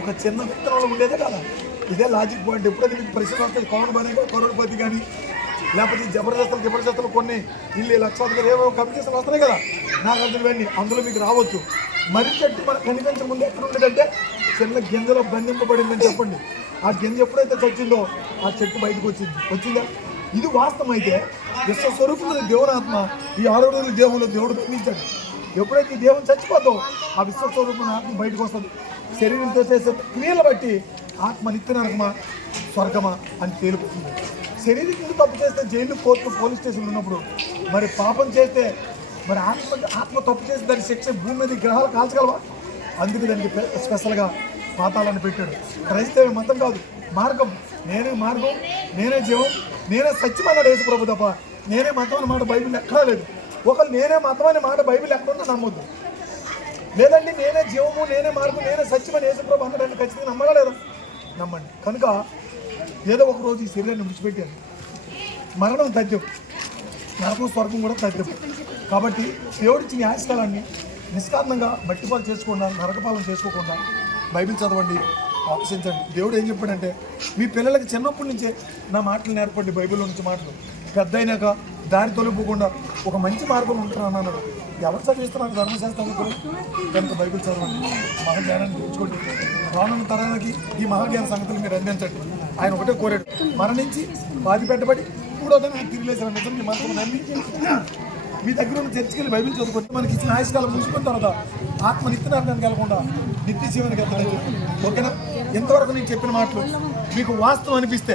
ఒక చిన్న విత్తనంలో ఉండేదే కదా. ఇదే లాజిక్ పాయింట్. ఎప్పుడైతే మీకు పరిశ్రమ వస్తుంది, కౌన్ బనే కరోడ్పతి కానీ లేకపోతే జబర్దస్తులు కొన్ని ఇల్లు లక్షాధికారులు ఏవో కంపెనీస్ వస్తున్నాయి కదా, నాకు ఇవన్నీ అందులో మీకు రావచ్చు. మరి చెట్టు మనకు కనిపించే ముందు ఎక్కడ ఉండేదంటే చిన్న గింజలో బంధింపబడిందని చెప్పండి. ఆ గింజ ఎప్పుడైతే చచ్చిందో ఆ చెట్టు బయటకు వచ్చిందా? ఇది వాస్తవం. అయితే విశ్వస్వరూపుడు దేవుని ఆత్మ ఈ 6 రోజుల దేవుడు బంధించాడు. ఎప్పుడైతే ఈ దేవుని చచ్చిపోతావు ఆ విశ్వస్వరూపుని ఆత్మ బయటకు వస్తుంది. శరీరంతో చేసే క్రియలు బట్టి ఆత్మ నిత్య నరకమా స్వర్గమా అని తేలిపోతుంది. శరీరం తప్పు చేస్తే జైలు, కోర్టు, పోలీస్ స్టేషన్ ఉన్నప్పుడు మరి పాపం చేస్తే మరి ఆత్మ తప్పు చేస్తే దాని శిక్ష భూమి మీద గ్రహాలు కాల్చగలవా? అందుకే దానికి స్పెషల్గా పాతాళాన్ని పెట్టాడు. క్రైస్తవ మతం కాదు, మార్గం. నేనే మార్గం, నేనే జీవం, నేనే సత్యం అన్నాడు యేసు ప్రభు తప్ప నేనే మతం అనే మాట బైబిల్ ఎక్కడా లేదు. ఒకళ్ళు నేనే మతం అనే మాట బైబిల్ ఎక్కడుందో నమ్మొద్దు. లేదండి నేనే జీవము, నేనే మార్గం, నేనే సత్యం అని యేసు ప్రభు అన్నాడని ఖచ్చితంగా నమ్మడా లేదా? నమ్మండి. కనుక ఏదో ఒక రోజు ఈ శరీరాన్ని విడిచిపెట్టాను. మరణం తథ్యం, నరకం స్వర్గం కూడా తథ్యం. కాబట్టి దేవుడిచ్చిన ఆశకాలాన్ని నిష్కారణంగా మట్టిపాలు చేసుకోకుండా, నరకపాలన చేసుకోకుండా బైబిల్ చదవండి, ఆలోచించండి. దేవుడు ఏం చెప్పాడంటే మీ పిల్లలకి చిన్నప్పటి నుంచే నా మాటలు నేర్పండి. బైబిల్లో నుంచి మాటలు పెద్ద అయినాక దారి తొలగిపోకుండా ఒక మంచి మార్గంలో ఉంటాను అన్నాడు. ఎవరు చదివిస్తున్నారు? ధర్మశాస్త్రం కనుక బైబిల్ చదవండి, మహాజ్ఞానాన్ని తెచ్చుకోండి. రానున్న తరానికి ఈ మహాజ్ఞాన సంగతులు మీరు అందించండి. ఆయన ఒకటే కోరాడు, మరణించి బాధ పెట్టబడి 3వ దినాన తిరిగి లేచిన నిజం మీ మనసుకు నమ్మి మీ దగ్గర ఉన్న చర్చికి వెళ్ళి బైబిల్ చదువుకుంటే మనకి ఇచ్చిన ఆయుష్కాలం ముగిసుకున్న తర్వాత ఆత్మ నిత్య నరకానికి వెళ్ళకుండా నిత్య జీవనానికి వెళ్తాడని చెప్పి. ఓకేనా? ఇంతవరకు నేను చెప్పిన మాటలు మీకు వాస్తవం అనిపిస్తే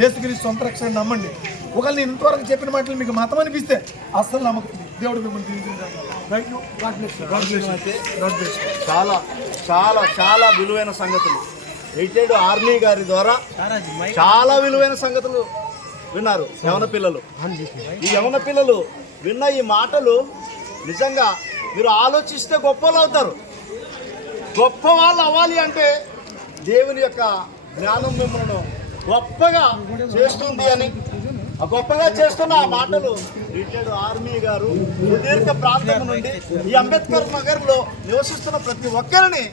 యేసుక్రీస్తు సొంత రక్షణ నమ్మండి. ఒకవేళ నేను ఇంతవరకు చెప్పిన మాటలు మీకు మతం అనిపిస్తే అస్సలు నమ్మకండి. దేవుడు మిమ్మల్ని చాలా చాలా చాలా విలువైన సంగతులు రిటైర్డ్ ఆర్మీ గారి ద్వారా చాలా విలువైన సంగతులు విన్నారు యవన పిల్లలు. ఈ యవన పిల్లలు విన్న ఈ మాటలు నిజంగా మీరు ఆలోచిస్తే గొప్పలు అవుతారు. గొప్ప వాళ్ళు అవ్వాలి అంటే దేవుని యొక్క జ్ఞానం మిమ్మల్ని గొప్పగా చేస్తుంది అని, ఆ గొప్పగా చేస్తున్న ఆ మాటలు రిటైర్డ్ ఆర్మీ గారు సుదీర్ఘ ప్రాంతం నుండి ఈ అంబేద్కర్ నగర్లో నివసిస్తున్న ప్రతి ఒక్కరిని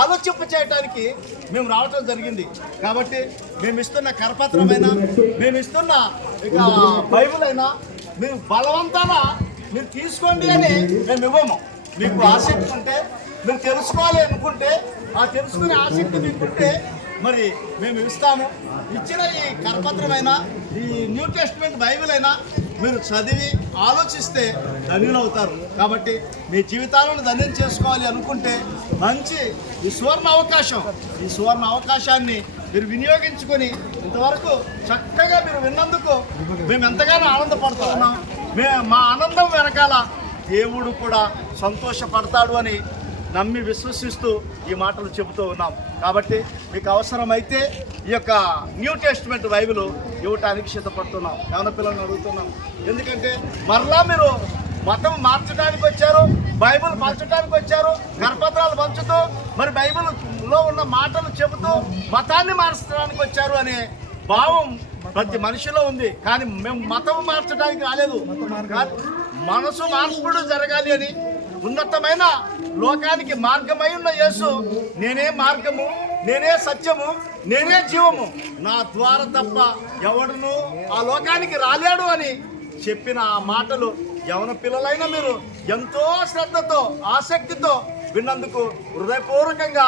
ఆలోచింప చేయడానికి మేము రావటం జరిగింది. కాబట్టి మేము ఇస్తున్న కరపత్రమైనా, మేము ఇస్తున్న ఇక బైబిల్ అయినా మీరు బలవంతాన మీరు తీసుకోండి అని మేము ఇవ్వము. మీకు ఆసక్తి ఉంటే, మీరు తెలుసుకోవాలి అనుకుంటే, ఆ తెలుసుకునే ఆసక్తి మీకుంటే మరి మేము ఇస్తాము. ఇచ్చిన ఈ కరపత్రమైనా, ఈ న్యూ టెస్ట్మెంట్ బైబిల్ అయినా మీరు చదివి ఆలోచిస్తే ధన్యులవుతారు. కాబట్టి మీ జీవితాలను ధన్యం చేసుకోవాలి అనుకుంటే మంచి ఈ సువర్ణ అవకాశాన్ని మీరు వినియోగించుకొని ఇంతవరకు చక్కగా మీరు విన్నందుకు మేము ఎంతగానో ఆనందపడుతున్నాం. మా ఆనందం వెనకాల దేవుడు కూడా సంతోషపడతాడు అని నమ్మి విశ్వసిస్తూ ఈ మాటలు చెబుతూ ఉన్నాం. కాబట్టి మీకు అవసరమైతే ఈ యొక్క న్యూ టెస్ట్మెంట్ బైబిల్ ఇవ్వటానికి సిద్ధపడుతున్నాం. యవన పిల్లల్ని అడుగుతున్నాం. ఎందుకంటే మరలా మీరు మతం మార్చడానికి వచ్చారు, బైబిల్ పంచడానికి వచ్చారు, కరపత్రాలు పంచుతూ మరి బైబిల్లో ఉన్న మాటలు చెబుతూ మతాన్ని మార్చడానికి వచ్చారు అనే భావం ప్రతి మనిషిలో ఉంది. కానీ మేము మతం మార్చడానికి రాలేదు, మనసు మార్పుడు జరగాలి అని ఉన్నతమైన లోకానికి మార్గమై ఉన్న యేసు నేనే మార్గము, నేనే సత్యము, నేనే జీవము, నా ద్వారా తప్ప ఎవడును ఆ లోకానికి రాలేడు అని చెప్పిన ఆ మాటలు యవన పిల్లలైన మీరు ఎంతో శ్రద్ధతో ఆసక్తితో విన్నందుకు హృదయపూర్వకంగా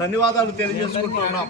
ధన్యవాదాలు తెలియజేసుకుంటున్నాం.